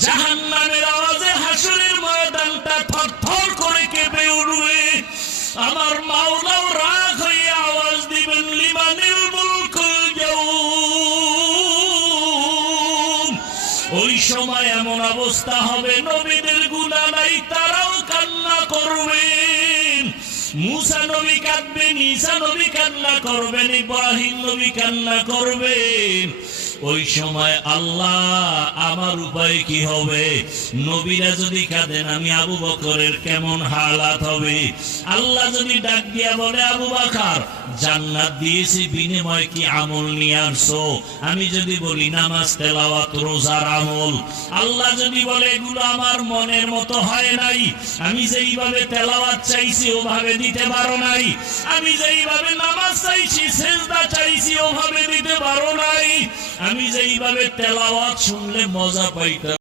জাহান্নামের আওয়াজে হাসরের ময়দানটা থরথর করে কেঁপে উঠবে। আমার মাওলাও রাগ হয়ে আওয়াজ দিবেন, লিমানিল মুলকুল ইয়াউম। ওই সময় এমন অবস্থা হবে, নবীদের গুনাহ নাই, তারাও কান্না করবেন। মুসা নবী কাঁদবেন, ঈসা নবী কান্না করবেন, ইব্রাহিম নবী কান্না করবেন। ওই সময় আল্লাহ আমার উপায় কি হবে? নবীরা যদি কাঁদেন, আমি আবু বকরের কেমন হালাত হবে? আল্লাহ যদি ডাক দিয়া বলে, আবু বকর জান্নাত দিয়েছি, বিনিময় কি আমল নিয়ে আসছো? আমি যদি বলি নামাজ, তেলাওয়াত, রোজার আমল। আল্লাহ যদি বলে এগুলো আমার মনের মতো হয় নাই, আমি যেইভাবে তেলাওয়াত চাইছি ওভাবে দিতে পারো নাই, আমি যেইভাবে নামাজ চাইছি, সেজদা চাইছি ওভাবে দিতে পারো নাই, আমি যেইভাবে তেলাওয়াত শুনলে মজা পাইতাম